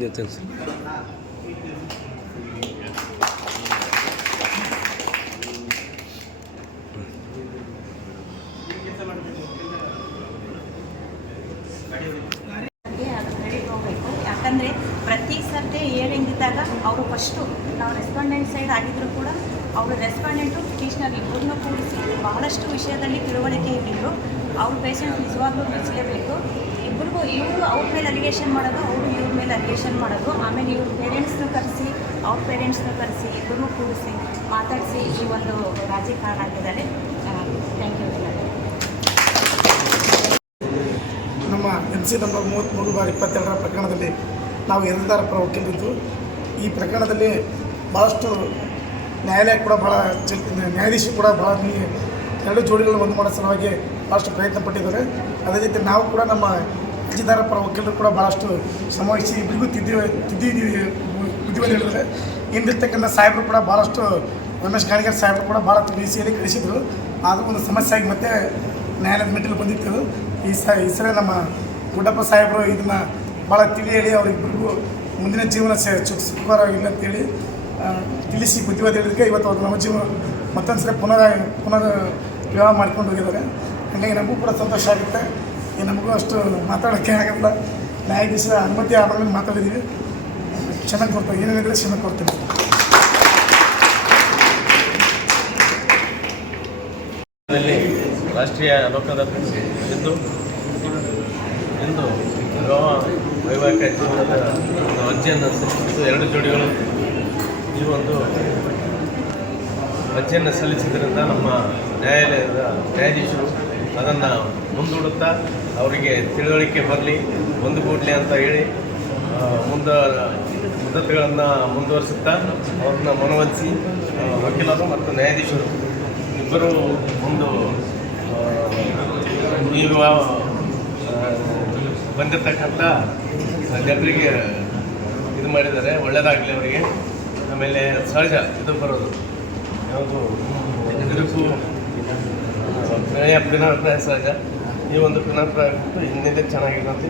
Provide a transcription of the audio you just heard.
ನೀವು ತಿಳಿಸಿ. ಯಾಕಂದರೆ ಪ್ರತಿ ಸರ್ತಿ ಇಯರಿಂಗ್ ಇದ್ದಾಗ ಅವರು ಫಸ್ಟು ನಾವು ರೆಸ್ಪಾಂಡೆಂಟ್ ಸೈಡ್ ಆಗಿದ್ದರೂ ಕೂಡ ಅವರು ರೆಸ್ಪಾಂಡೆಂಟು ಪಿಟಿಷನರ್ ಇಬ್ಬರನ್ನೂ ಕೂಡಿಸಿ ಬಹಳಷ್ಟು ವಿಷಯದಲ್ಲಿ ತಿಳುವಳಿಕೆ ಇದ್ದಿದ್ರು. ಅವ್ರ ಪೇಷಂಟ್ ನಿಜವಾಗ್ಲೂ ಮೆಚ್ಚಲೇಬೇಕು. ಇಬ್ಬರಿಗೂ ಇವರು ಅವ್ರ ಮೇಲೆ ಅಲಿಗೇಷನ್ ಮಾಡೋದು, ಅವರು ಇವ್ರ ಮೇಲೆ ಅಲಿಗೇಷನ್ ಮಾಡೋದು, ಆಮೇಲೆ ಇವ್ರ ಪೇರೆಂಟ್ಸ್ನೂ ಕರೆಸಿ ಅವ್ರ ಪೇರೆಂಟ್ಸ್ನೂ ಕರೆಸಿ ಇಬ್ಬರನ್ನೂ ಕೂಡಿಸಿ ಮಾತಾಡಿಸಿ ಈ ಒಂದು ರಾಜಿ ಕಾರಣ ಆಗಿದ್ದಾರೆ. Thank you. ನಮ್ಮ MC ನಂಬರ್ 33/22 ಪ್ರಕರಣದಲ್ಲಿ ನಾವು ಎಲ್ದಾರ ಪರ ವಕೀಲರಿದ್ದು, ಈ ಪ್ರಕರಣದಲ್ಲಿ ಭಾಳಷ್ಟು ನ್ಯಾಯಾಲಯ ಕೂಡ ಭಾಳ ನ್ಯಾಯಾಧೀಶರು ಕೂಡ ಭಾಳ ಎರಡು ಜೋಡಿಗಳನ್ನು ಒಂದು ಮಾಡೋ ಸಲುವಾಗಿ ಭಾಳಷ್ಟು ಪ್ರಯತ್ನ ಪಟ್ಟಿದ್ದಾರೆ. ಅದೇ ರೀತಿ ನಾವು ಕೂಡ ನಮ್ಮ ಅರ್ಜಿದಾರ ಪರ ವಕೀಲರು ಕೂಡ ಭಾಳಷ್ಟು ಶ್ರಮವಹಿಸಿ ಇಬ್ಬರಿಗೂ ಬುದ್ಧಿವಾದ ಹೇಳಿದರೆ ಹಿಂದಿರ್ತಕ್ಕಂಥ ಸಾಹೇಬರು ಕೂಡ ಭಾಳಷ್ಟು ರಮೇಶ್ ಗಾಣಿಗರ್ ಸಾಹೇಬರು ಕೂಡ ಭಾಳ ತಿಳಿಸಿಯಲ್ಲಿ ಕಳಿಸಿದರು. ಅದು ಒಂದು ಸಮಸ್ಯೆ ಆಗಿ ಮತ್ತೆ ನ್ಯಾಯಾಲಯದ ಮೆಟ್ಟಿಲು ಬಂದಿತ್ತು. ಈ ಸಲ ನಮ್ಮ ಗುಡ್ಡಪ್ಪ ಸಾಹೇಬರು ಇದನ್ನು ಭಾಳ ಹೇಳಿ ಅವರಿಬ್ಬರಿಗೂ ಮುಂದಿನ ಜೀವನ ಸುಖಕರವಾಗಿಲ್ಲ ಅಂತೇಳಿ ತಿಳಿಸಿ ಬುದ್ಧಿವಾದ ಹೇಳಿದಕ್ಕೆ ಇವತ್ತು ಅವ್ರು ನಮ್ಮ ಜೀವನ ಮತ್ತೊಂದು ಸಲ ಪುನರ್ ವಿವಾಹ ಮಾಡ್ಕೊಂಡು ಹೋಗಿದ್ದಾರೆ. ಹಾಗಾಗಿ ನಮಗೂ ಕೂಡ ಸಂತೋಷ ಆಗುತ್ತೆ. ನಮಗೂ ಅಷ್ಟು ಮಾತಾಡೋಕ್ಕೆ ಆಗಲ್ಲ, ನ್ಯಾಯಾಧೀಶರ ಅನುಮತಿ ಆದ್ಮೇಲೆ ಮಾತಾಡಿದ್ದೀವಿ. ಚೆನ್ನಾಗಿ ಕೊಡ್ತಾರೆ, ಏನೇನಿದ್ರೆ ಚೆನ್ನಾಗಿ ಕೊಡ್ತೀನಿ. ರಾಷ್ಟ್ರೀಯ ಲೋಕದತ್ತ ಎಂದು ವಿವಾಹ ವೈವಾಹಿಕ ಜೀವನದ ಅರ್ಜಿಯನ್ನು ಸಲ್ಲಿಸಿದ್ದು ಎರಡು ಜೋಡಿಗಳು ಈ ಒಂದು ಅರ್ಜಿಯನ್ನು ಸಲ್ಲಿಸಿದ್ದರಿಂದ ನಮ್ಮ ನ್ಯಾಯಾಲಯದ ನ್ಯಾಯಾಧೀಶರು ಅದನ್ನು ಮುಂದೂಡುತ್ತಾ ಅವರಿಗೆ ತಿಳುವಳಿಕೆ ಬರಲಿ, ಒಂದುಗೂಡಲಿ ಅಂತ ಹೇಳಿ ಮುದ್ದತೆಗಳನ್ನು ಮುಂದುವರಿಸುತ್ತಾ ಅವ್ರನ್ನ ಮನವೊಲಿಸಿ ವಕೀಲರು ಮತ್ತು ನ್ಯಾಯಾಧೀಶರು ಇಬ್ಬರು ಈ ಬಂದಿರತಕ್ಕಂಥ ಜನರಿಗೆ ಇದು ಮಾಡಿದ್ದಾರೆ. ಒಳ್ಳೆಯದಾಗಲಿ ಅವರಿಗೆ. ಆಮೇಲೆ ಸಹಜ ಇದು ಬರೋದು ಯಾವುದು ತಿರುಪು ಭಿನ್ನಾಭಿಪ್ರಾಯ ಸಹಜ. ಈ ಒಂದು ಭಿನ್ನಾಭಿಪ್ರಾಯ ಹಿಂದೆ ಚೆನ್ನಾಗಿದೆ ಅಂತ